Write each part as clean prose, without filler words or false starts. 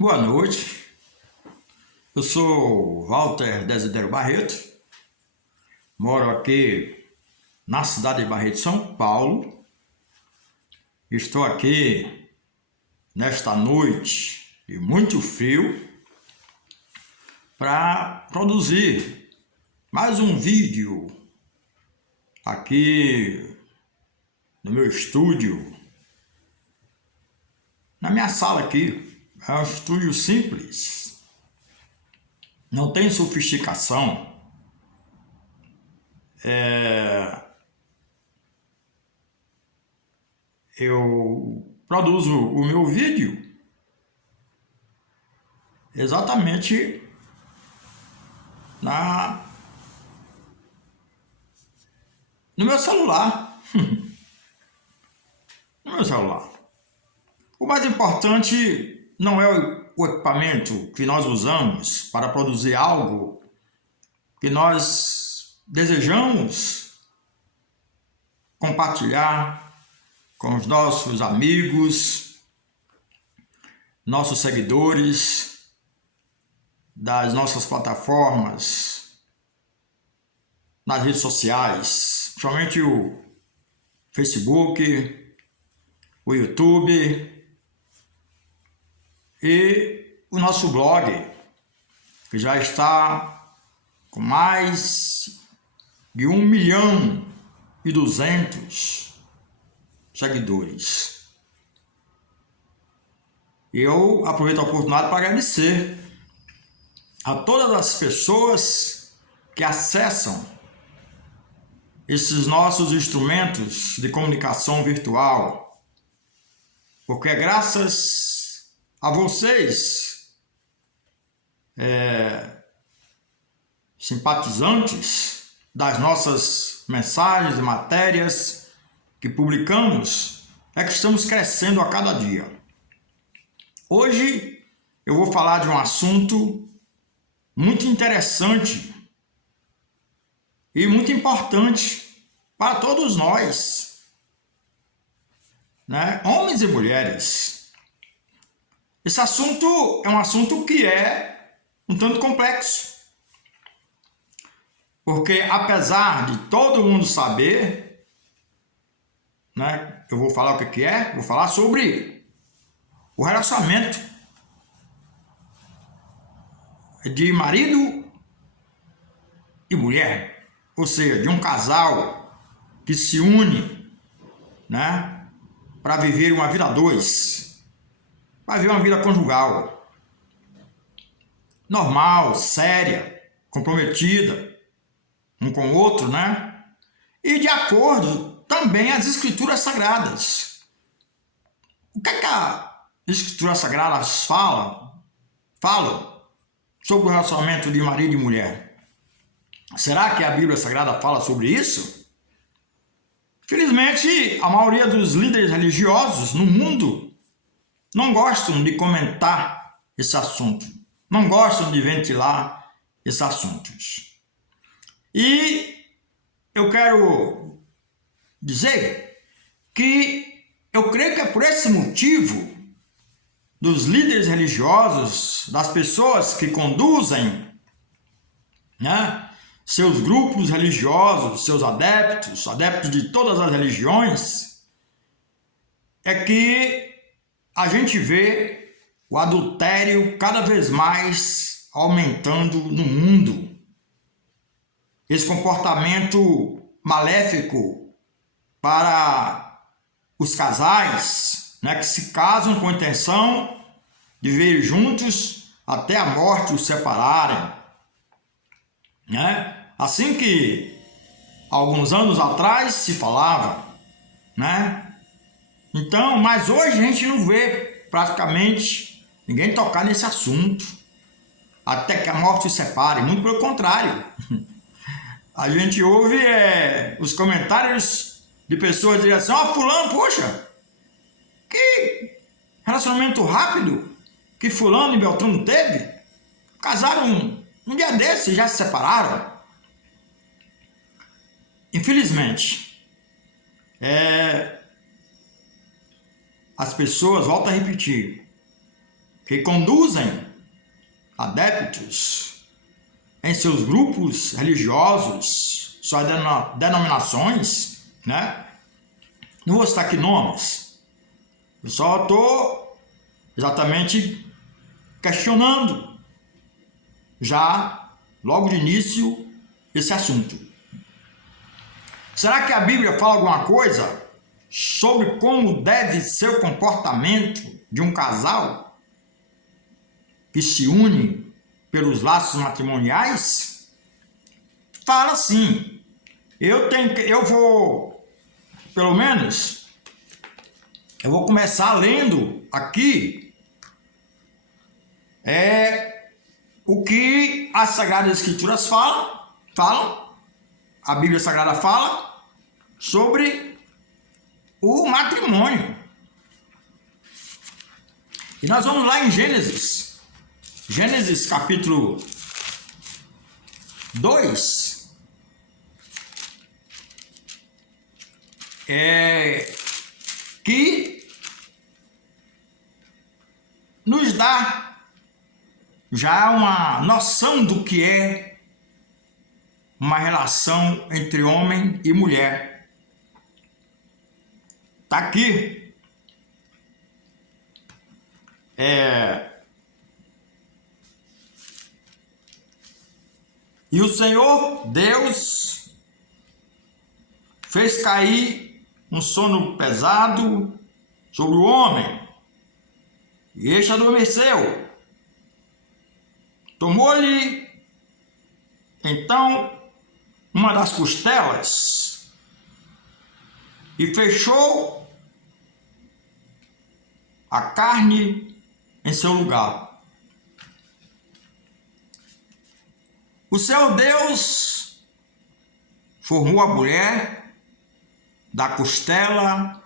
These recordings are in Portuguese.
Boa noite, eu sou Walter Desidério Barreto, moro aqui na cidade de Barreto, São Paulo. Estou aqui nesta noite de muito frio para produzir mais um vídeo aqui no meu estúdio, na minha sala aqui. É um estúdio simples, não tem sofisticação. Eu produzo o meu vídeo exatamente no meu celular. No meu celular. O mais importante não é o equipamento que nós usamos para produzir algo que nós desejamos compartilhar com os nossos amigos, nossos seguidores das nossas plataformas, nas redes sociais, principalmente o Facebook, o YouTube e o nosso blog, que já está com mais de 1.200.000 seguidores. Eu aproveito a oportunidade para agradecer a todas as pessoas que acessam esses nossos instrumentos de comunicação virtual, porque é graças a vocês, simpatizantes das nossas mensagens e matérias que publicamos, é que estamos crescendo a cada dia. Hoje eu vou falar de um assunto muito interessante e muito importante para todos nós, né? Homens e mulheres. Esse assunto é um assunto que é um tanto complexo, porque apesar de todo mundo saber, né, eu vou falar o que é, vou falar sobre o relacionamento de marido e mulher, ou seja, de um casal que se une, né, para viver uma vida a dois. Vai viver uma vida conjugal, normal, séria, comprometida, um com o outro, né? E de acordo também às escrituras sagradas. O que é que as escrituras sagradas falam sobre o relacionamento de marido e mulher? Será que a Bíblia Sagrada fala sobre isso? Felizmente, a maioria dos líderes religiosos no mundo não gostam de comentar esse assunto, não gostam de ventilar esses assuntos. E eu quero dizer que eu creio que é por esse motivo dos líderes religiosos, das pessoas que conduzem, né, seus grupos religiosos, seus adeptos de todas as religiões, é que a gente vê o adultério cada vez mais aumentando no mundo. Esse comportamento maléfico para os casais, né, que se casam com a intenção de viver juntos até a morte os separarem, né? Assim que alguns anos atrás se falava, né? Então, mas hoje a gente não vê praticamente ninguém tocar nesse assunto, até que a morte os separe, muito pelo contrário. A gente ouve os comentários de pessoas dizendo assim: ó, fulano, poxa, que relacionamento rápido que fulano e Beltrano teve, casaram um dia desse e já se separaram. Infelizmente, as pessoas, volto a repetir, que conduzem adeptos em seus grupos religiosos, suas denominações, né? Não vou citar aqui nomes, eu só estou exatamente questionando já, logo de início, esse assunto. Será que a Bíblia fala alguma coisa sobre como deve ser o comportamento de um casal que se une pelos laços matrimoniais? Fala sim. Eu vou começar lendo aqui o que as Sagradas Escrituras falam, a Bíblia Sagrada fala sobre o matrimônio. E nós vamos lá em Gênesis capítulo 2, que nos dá já uma noção do que é uma relação entre homem e mulher. Está aqui. E o Senhor Deus fez cair um sono pesado sobre o homem, e este adormeceu. Tomou-lhe então uma das costelas e fechou a carne em seu lugar. O Senhor Deus formou a mulher da costela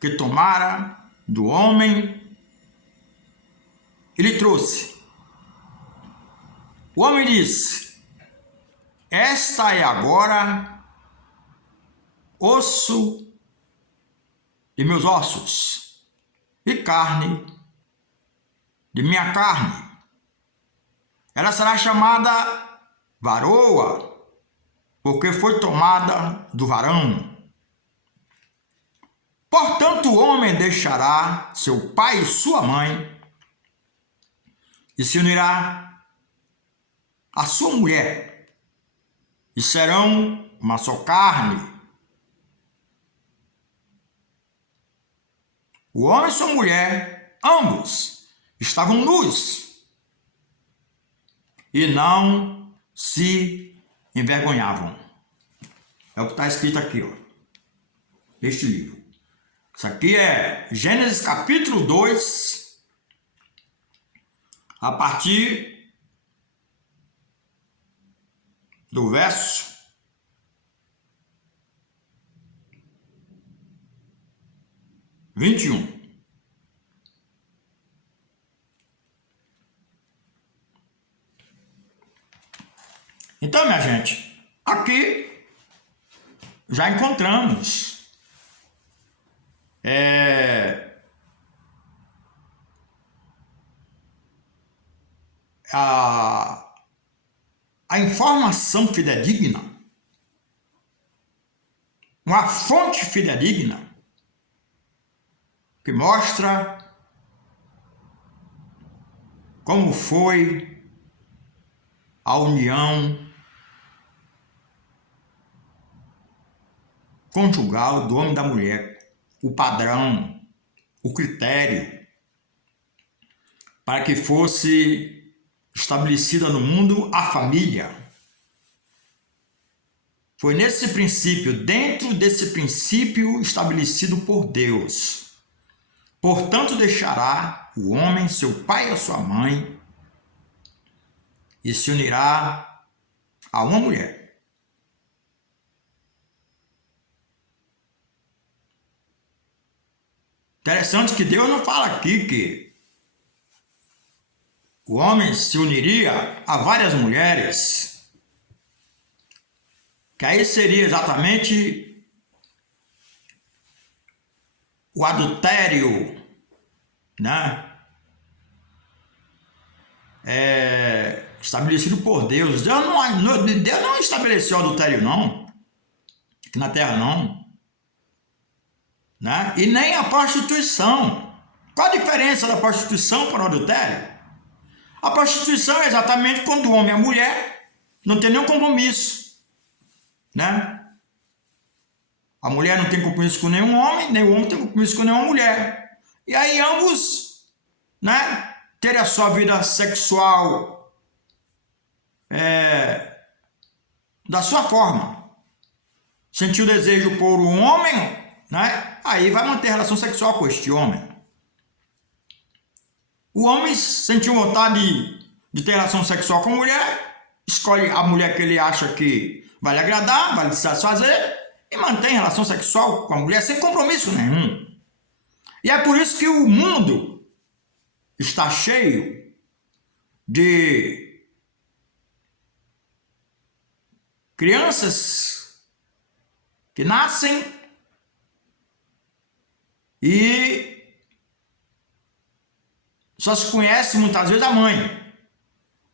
que tomara do homem e lhe trouxe. O homem disse: esta é agora osso de meus ossos e carne de minha carne. Ela será chamada varoa, porque foi tomada do varão. Portanto, o homem deixará seu pai e sua mãe e se unirá à sua mulher, e serão uma só carne. O homem e sua mulher, ambos, estavam nus e não se envergonhavam. É o que está escrito aqui, ó, neste livro. Isso aqui é Gênesis capítulo 2, a partir do verso 21. Então, minha gente, aqui já encontramos a informação fidedigna, uma fonte fidedigna que mostra como foi a união conjugal do homem e da mulher, o padrão, o critério, para que fosse estabelecida no mundo a família. Foi nesse princípio, dentro desse princípio estabelecido por Deus. Portanto, deixará o homem seu pai e a sua mãe e se unirá a uma mulher. Interessante que Deus não fala aqui que o homem se uniria a várias mulheres, que aí seria exatamente o adultério, né? estabelecido por Deus. Deus não estabeleceu adultério, não. Aqui na terra, não. Né? E nem a prostituição. Qual a diferença da prostituição para o adultério? A prostituição é exatamente quando o homem e a mulher não tem nenhum compromisso. Né? A mulher não tem compromisso com nenhum homem, nem o homem tem compromisso com nenhuma mulher. E aí ambos, né, terem a sua vida sexual da sua forma. Sentir o desejo por um homem, né, aí vai manter relação sexual com este homem. O homem sentiu vontade de ter relação sexual com a mulher, escolhe a mulher que ele acha que vai lhe agradar, vai lhe satisfazer, e mantém relação sexual com a mulher sem compromisso nenhum. E é por isso que o mundo está cheio de crianças que nascem e só se conhece muitas vezes a mãe.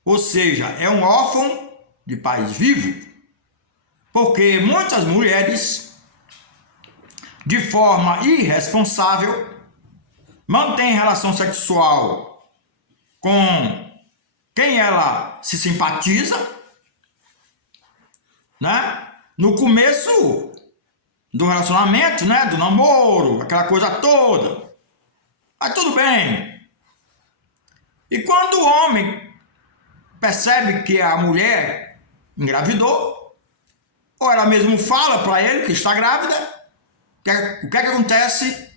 Ou seja, é um órfão de pais vivos. Porque muitas mulheres, de forma irresponsável, mantêm relação sexual com quem ela se simpatiza, né? No começo do relacionamento, né? Do namoro, aquela coisa toda. Mas tudo bem. E quando o homem percebe que a mulher engravidou, ou ela mesmo fala para ele que está grávida, o que é que acontece?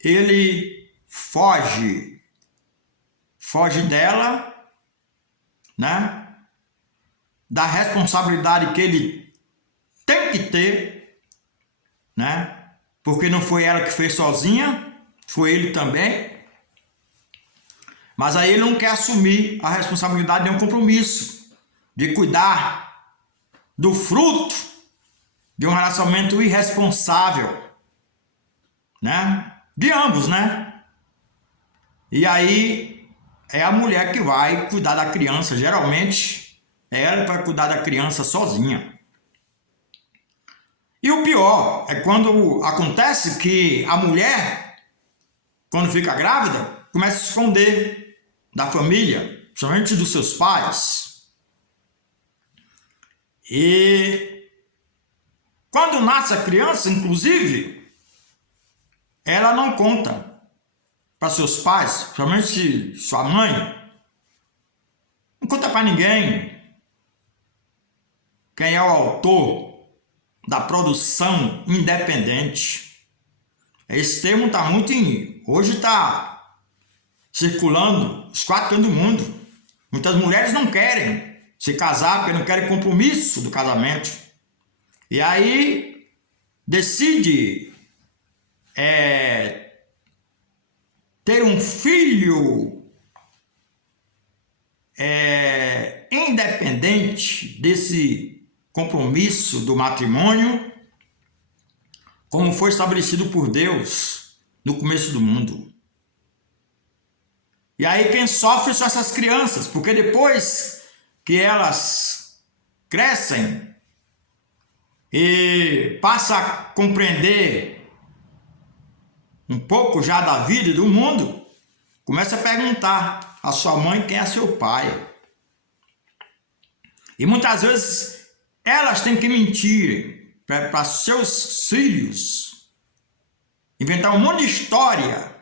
Ele foge dela, né? Da responsabilidade que ele tem que ter, né? Porque não foi ela que fez sozinha, foi ele também. Mas aí ele não quer assumir a responsabilidade de um compromisso, de cuidar do fruto de um relacionamento irresponsável, né? De ambos, né? E aí é a mulher que vai cuidar da criança, geralmente é ela que vai cuidar da criança sozinha. E o pior é quando acontece que a mulher, quando fica grávida, começa a se esconder da família, principalmente dos seus pais. E quando nasce a criança, inclusive, ela não conta para seus pais, principalmente sua mãe, não conta para ninguém quem é o autor da produção independente. Esse termo está muito hoje está circulando os 4 cantos do mundo. Muitas mulheres não querem se casar porque não querem compromisso do casamento. E aí decide ter um filho independente desse compromisso do matrimônio, como foi estabelecido por Deus no começo do mundo. E aí quem sofre são essas crianças, porque depois que elas crescem e passam a compreender um pouco já da vida e do mundo, começa a perguntar à sua mãe quem é seu pai. E muitas vezes elas têm que mentir para seus filhos, inventar um monte de história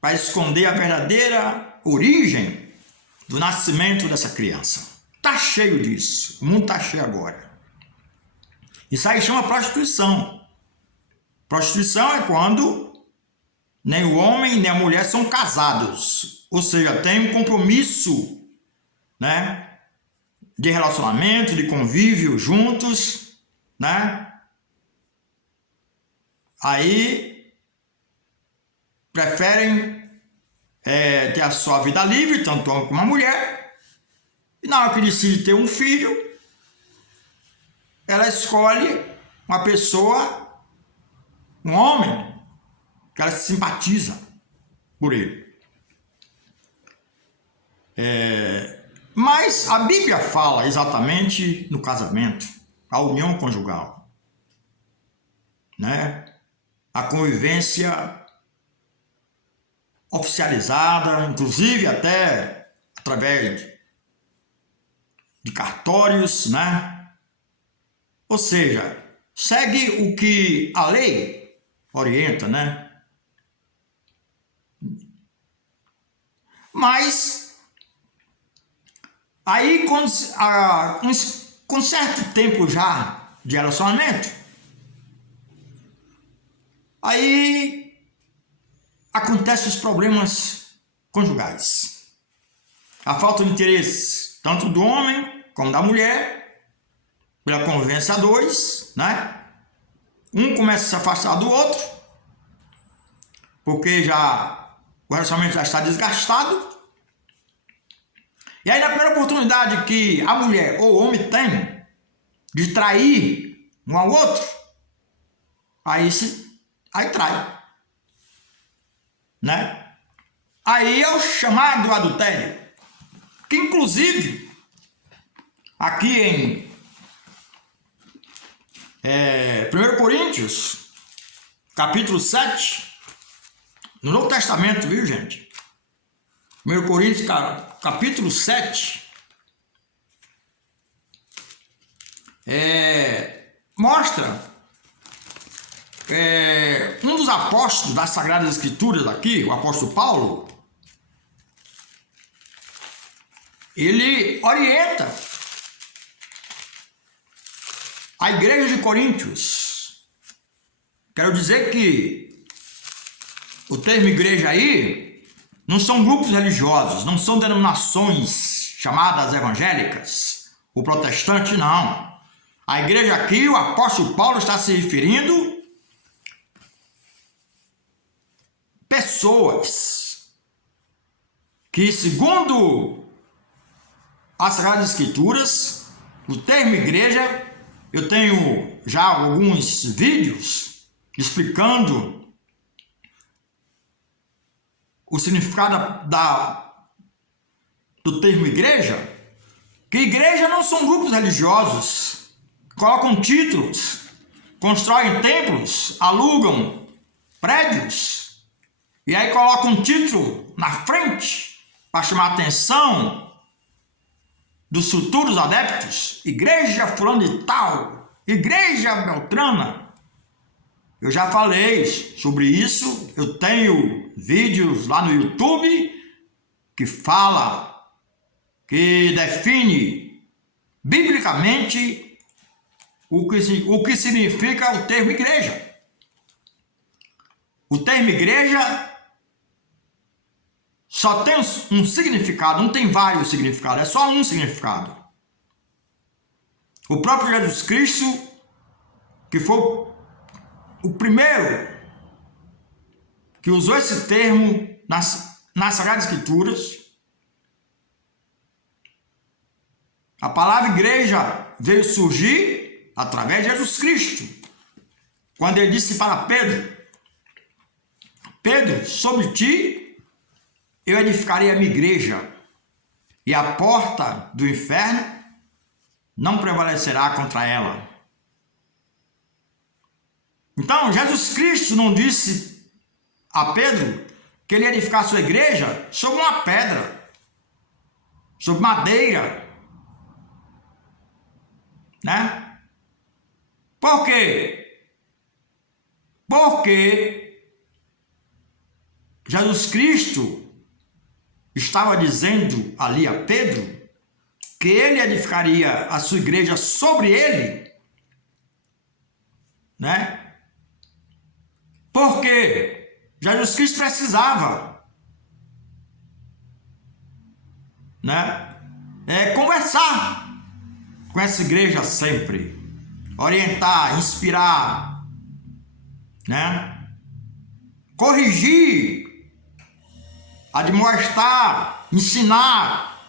para esconder a verdadeira origem do nascimento dessa criança. Está cheio disso. O mundo está cheio agora. Isso aí chama prostituição. Prostituição é quando nem o homem nem a mulher são casados. Ou seja, tem um compromisso, né, de relacionamento, de convívio juntos, né? Aí preferem ter a sua vida livre, tanto homem como a mulher. E na hora que decide ter um filho, ela escolhe uma pessoa, um homem, que ela se simpatiza por ele. Mas a Bíblia fala exatamente no casamento, a união conjugal, né? A convivência oficializada, inclusive até através de cartórios, né? Ou seja, segue o que a lei orienta, né? Mas aí com certo tempo já de relacionamento, aí acontecem os problemas conjugais. A falta de interesse tanto do homem como da mulher, pela convivência a dois, né? Um começa a se afastar do outro, porque o relacionamento já está desgastado. E aí, na primeira oportunidade que a mulher ou o homem tem de trair um ao outro, aí trai, né? Aí é o chamado adultério, que inclusive aqui em 1 Coríntios, capítulo 7, no Novo Testamento, viu, gente? 1 Coríntios, capítulo 7, mostra um dos apóstolos das Sagradas Escrituras aqui, o apóstolo Paulo, ele orienta a igreja de Coríntios. Quero dizer que o termo igreja aí não são grupos religiosos, não são denominações chamadas evangélicas, o protestante não. A igreja aqui, o apóstolo Paulo está se referindo pessoas que, segundo as Sagradas Escrituras, o termo igreja, eu tenho já alguns vídeos explicando o significado do termo igreja, que igreja não são grupos religiosos, colocam títulos, constroem templos, alugam prédios, e aí colocam um título na frente para chamar a atenção dos futuros adeptos, igreja fulano de tal, igreja beltrana. Eu já falei sobre isso, eu tenho vídeos lá no YouTube que fala, que define biblicamente o que significa o termo igreja. O termo igreja só tem um significado, não tem vários significados, é só um significado. O próprio Jesus Cristo, que foi o primeiro que usou esse termo nas Sagradas Escrituras, a palavra igreja veio surgir através de Jesus Cristo, quando ele disse para Pedro: Pedro, sobre ti eu edificarei a minha igreja, e a porta do inferno não prevalecerá contra ela. Então, Jesus Cristo não disse a Pedro que ele ia edificar a sua igreja sobre uma pedra, sobre madeira, né? Por quê? Porque Jesus Cristo estava dizendo ali a Pedro que ele edificaria a sua igreja sobre ele, né? Porque Jesus Cristo precisava, né? Conversar com essa igreja sempre, orientar, inspirar, né? Corrigir, admoestar, ensinar,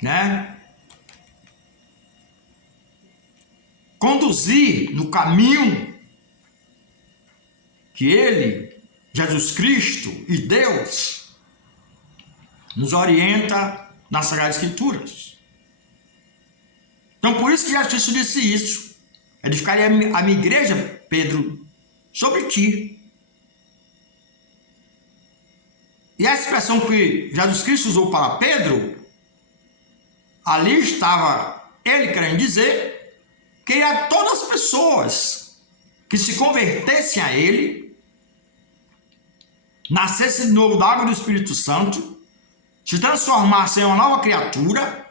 né? Conduzir no caminho que ele, Jesus Cristo e Deus nos orienta nas Sagradas Escrituras. Então, por isso que Jesus Cristo disse isso. Edificarei a minha igreja, Pedro, sobre ti. E a expressão que Jesus Cristo usou para Pedro, ali estava ele querendo dizer que a todas as pessoas que se convertessem a ele, nascessem de novo da água do Espírito Santo, se transformassem em uma nova criatura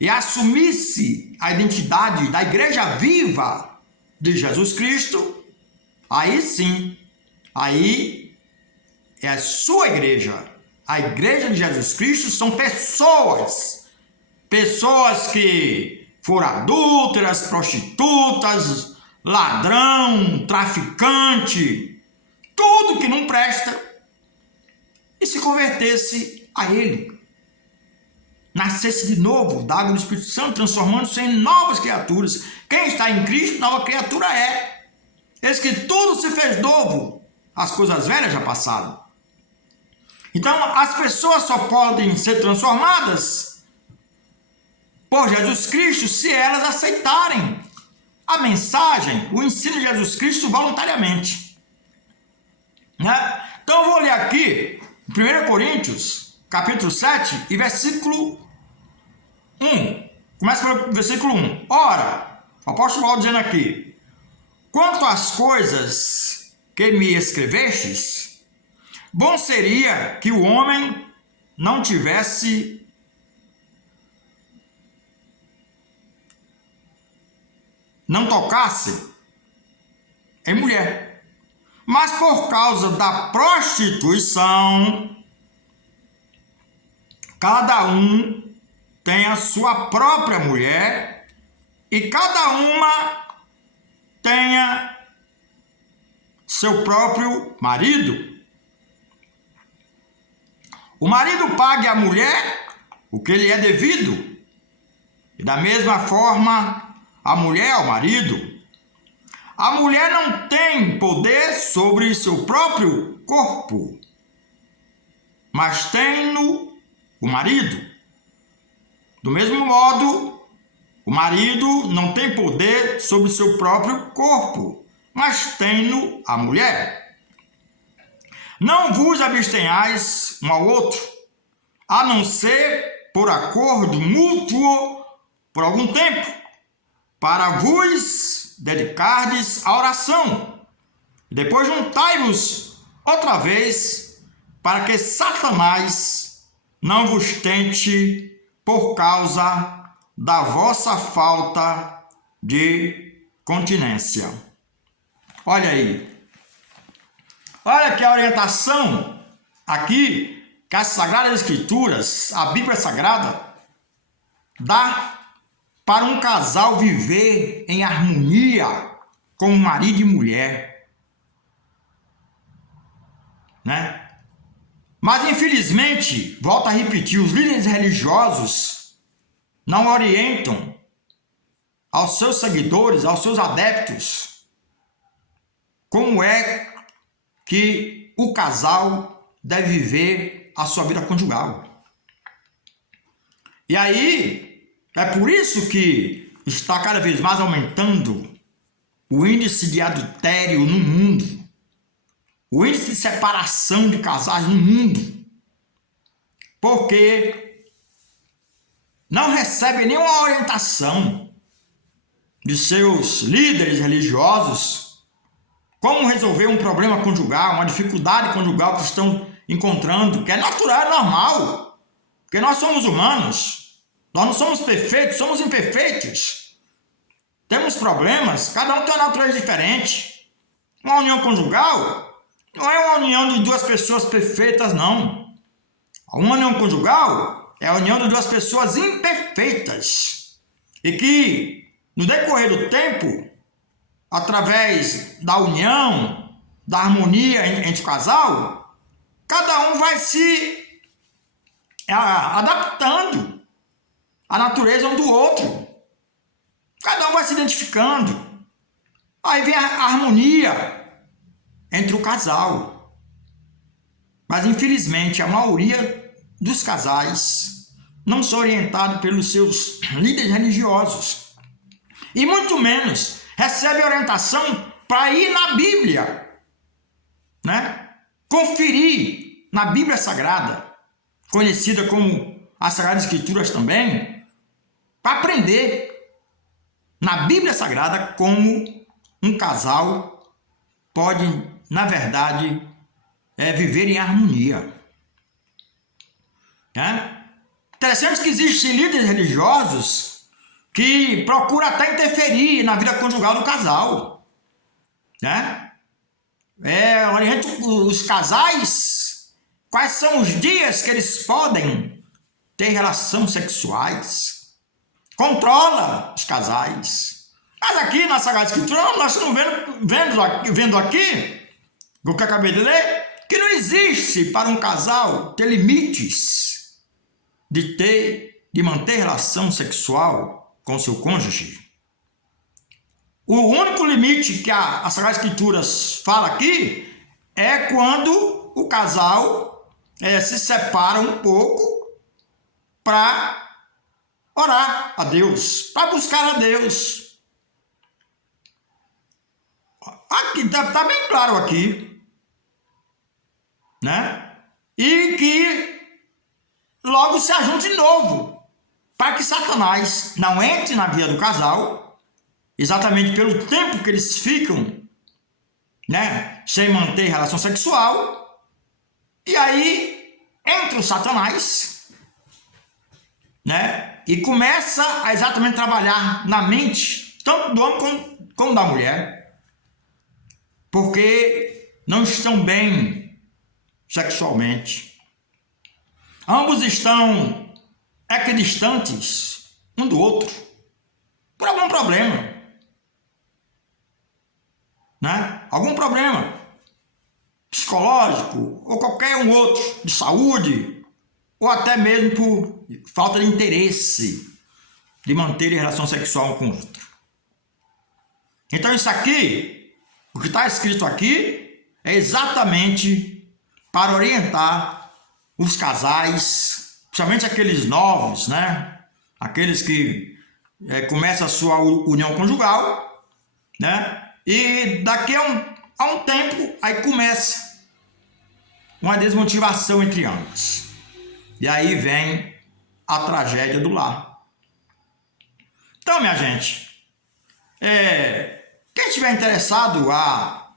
e assumisse a identidade da igreja viva de Jesus Cristo, aí sim, aí é a sua igreja. A igreja de Jesus Cristo são pessoas que foram adúlteras, prostitutas, ladrão, traficante, tudo que não presta, e se convertesse a ele. Nascesse de novo da água do Espírito Santo, transformando-se em novas criaturas. Quem está em Cristo, nova criatura é. Eis que tudo se fez novo, as coisas velhas já passaram. Então, as pessoas só podem ser transformadas por Jesus Cristo se elas aceitarem a mensagem, o ensino de Jesus Cristo voluntariamente. Né? Então, eu vou ler aqui, 1 Coríntios, capítulo 7 e versículo 1. Começa pelo versículo 1. Ora, o apóstolo Paulo dizendo aqui: quanto às coisas que me escrevestes, bom seria que o homem não tocasse em mulher, mas por causa da prostituição, cada um tem a sua própria mulher e cada uma tenha seu próprio marido. O marido pague à mulher o que lhe é devido, e da mesma forma a mulher ao marido. A mulher não tem poder sobre seu próprio corpo, mas tem-no o marido. Do mesmo modo, o marido não tem poder sobre seu próprio corpo, mas tem-no a mulher. Não vos abstenhais um ao outro, a não ser por acordo mútuo por algum tempo, para vos dedicardes à oração. Depois juntai-vos outra vez, para que Satanás não vos tente por causa da vossa falta de continência. Olha aí. Olha que a orientação aqui que as Sagradas Escrituras, a Bíblia Sagrada, dá para um casal viver em harmonia com marido e mulher. Né? Mas, infelizmente, volto a repetir, os líderes religiosos não orientam aos seus seguidores, aos seus adeptos, como é que o casal deve viver a sua vida conjugal. E aí, é por isso que está cada vez mais aumentando o índice de adultério no mundo, o índice de separação de casais no mundo, porque não recebem nenhuma orientação de seus líderes religiosos como resolver um problema conjugal, uma dificuldade conjugal que estão encontrando, que é natural, é normal, porque nós somos humanos, nós não somos perfeitos, somos imperfeitos, temos problemas, cada um tem uma natureza diferente. Uma união conjugal não é uma união de duas pessoas perfeitas, não. Uma união conjugal é a união de duas pessoas imperfeitas e que, no decorrer do tempo, através da união, da harmonia entre o casal, cada um vai se adaptando à natureza um do outro. Cada um vai se identificando. Aí vem a harmonia entre o casal. Mas, infelizmente, a maioria dos casais não são orientados pelos seus líderes religiosos e muito menos recebem orientação para ir na Bíblia, né? Conferir na Bíblia Sagrada, conhecida como as Sagradas Escrituras também, para aprender na Bíblia Sagrada como um casal pode, na verdade, viver em harmonia. Interessante que existem líderes religiosos que procuram até interferir na vida conjugal do casal. Orienta os casais quais são os dias que eles podem ter relações sexuais. Controla os casais. Mas aqui na Sagrada Escritura nós estamos vendo aqui, o que eu acabei de ler, que não existe para um casal ter limites de manter relação sexual com seu cônjuge. O único limite que a Sagrada Escritura fala aqui é quando o casal se separa um pouco para orar a Deus, para buscar a Deus. Aqui está bem claro aqui, né? E que logo se ajunte de novo, para que Satanás não entre na vida do casal, exatamente pelo tempo que eles ficam, né, sem manter relação sexual. E aí entra o Satanás, né, e começa a exatamente trabalhar na mente tanto do homem como da mulher, porque não estão bem sexualmente. Ambos estão equidistantes um do outro por algum problema, né? Algum problema psicológico ou qualquer um outro de saúde, ou até mesmo por falta de interesse de manter relação sexual um com o outro. Então isso aqui, o que está escrito aqui, é exatamente para orientar os casais, principalmente aqueles novos, né? Aqueles que começam a sua união conjugal, né? E daqui a um tempo, aí começa uma desmotivação entre ambos. E aí vem a tragédia do lar. Então, minha gente, quem estiver interessado a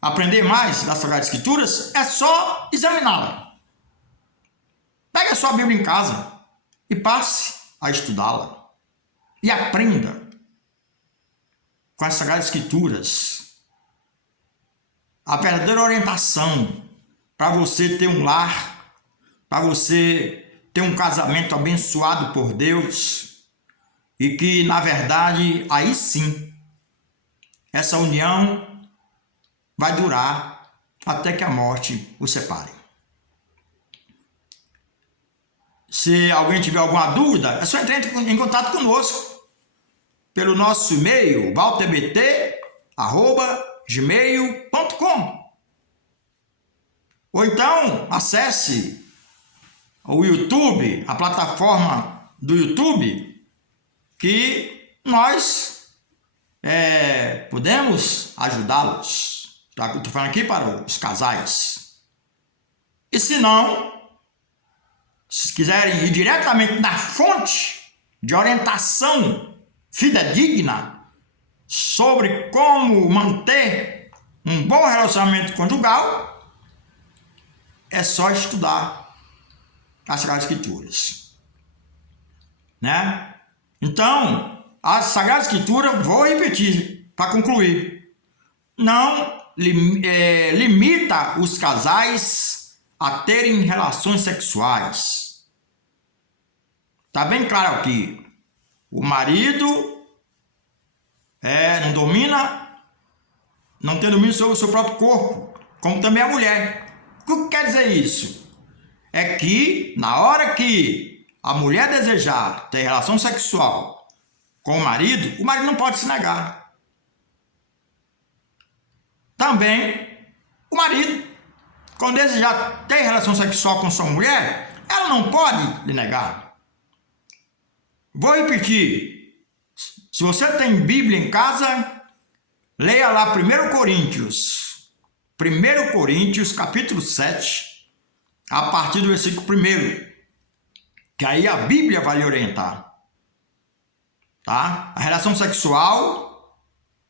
aprender mais das Sagradas Escrituras, é só examiná-la. Pegue a sua Bíblia em casa e passe a estudá-la. E aprenda com as Sagradas Escrituras a verdadeira orientação para você ter um lar, para você ter um casamento abençoado por Deus, e que, na verdade, aí sim, essa união vai durar até que a morte os separe. Se alguém tiver alguma dúvida, é só entrar em contato conosco pelo nosso e-mail, walterbt@gmail.com, ou então acesse o YouTube, a plataforma do YouTube, que nós podemos ajudá-los. Estou falando aqui para os casais. E se não, se quiserem ir diretamente na fonte de orientação fidedigna sobre como manter um bom relacionamento conjugal, é só estudar as Sagradas Escrituras, né? Então, a Sagrada Escritura, vou repetir para concluir, não limita os casais a terem relações sexuais. Tá bem claro aqui. O marido não tem domínio sobre o seu próprio corpo, como também a mulher. O que quer dizer isso? É que na hora que a mulher desejar ter relação sexual com o marido não pode se negar. Também o marido, quando ele já tem relação sexual com sua mulher, ela não pode lhe negar. Vou repetir. Se você tem Bíblia em casa, leia lá 1 Coríntios. 1 Coríntios, capítulo 7, a partir do versículo 1. Que aí a Bíblia vai lhe orientar. Tá? A relação sexual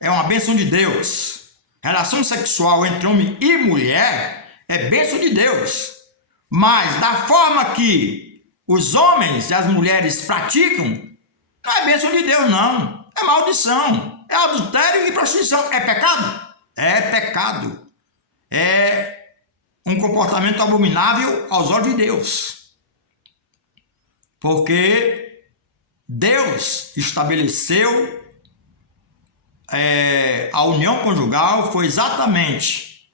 é uma bênção de Deus. A relação sexual entre homem e mulher é bênção de Deus. Mas da forma que os homens e as mulheres praticam, não é bênção de Deus, não. É maldição. É adultério e prostituição. É pecado? É pecado. É um comportamento abominável aos olhos de Deus. Porque Deus estabeleceu a união conjugal foi exatamente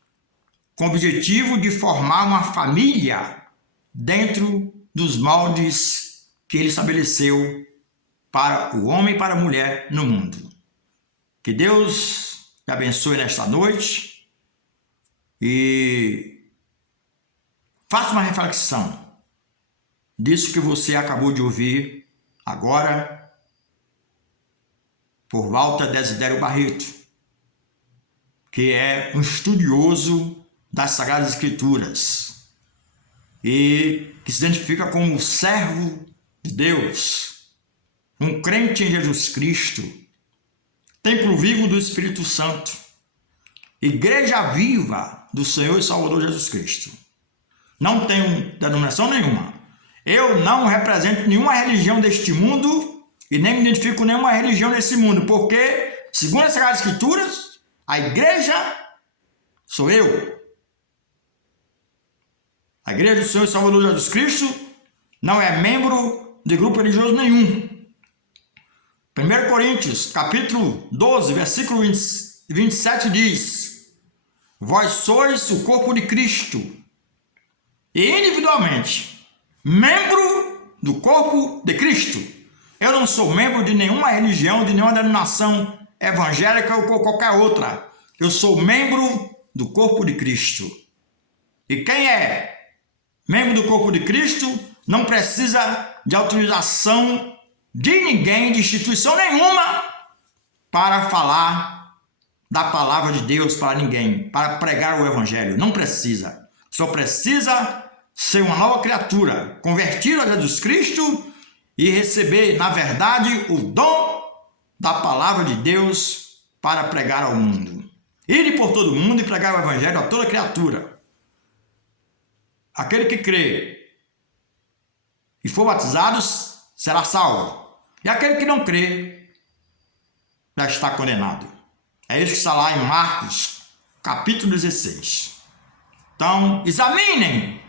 com o objetivo de formar uma família dentro dos moldes que ele estabeleceu para o homem e para a mulher no mundo. Que Deus te abençoe nesta noite e faça uma reflexão disso que você acabou de ouvir agora por Walter Desidério Barreto, que é um estudioso das Sagradas Escrituras e que se identifica como servo de Deus, um crente em Jesus Cristo, templo vivo do Espírito Santo, igreja viva do Senhor e Salvador Jesus Cristo. Não tenho denominação nenhuma. Eu não represento nenhuma religião deste mundo e nem me identifico com nenhuma religião desse mundo, porque, segundo as Sagradas Escrituras, a igreja sou eu. A igreja do Senhor e Salvador Jesus Cristo não é membro de grupo religioso nenhum. 1 Coríntios, capítulo 12, versículo 27 diz: Vós sois o corpo de Cristo e individualmente membro do corpo de Cristo. Eu não sou membro de nenhuma religião, de nenhuma denominação evangélica ou qualquer outra. Eu sou membro do corpo de Cristo. E quem é membro do corpo de Cristo não precisa de autorização de ninguém, de instituição nenhuma, para falar da palavra de Deus para ninguém, para pregar o evangelho. Não precisa. Só precisa ser uma nova criatura, convertido a Jesus Cristo e receber, na verdade, o dom da palavra de Deus para pregar ao mundo. Ir por todo mundo e pregar o evangelho a toda criatura. Aquele que crê e for batizado será salvo. E aquele que não crê já está condenado. É isso que está lá em Marcos, capítulo 16. Então, examinem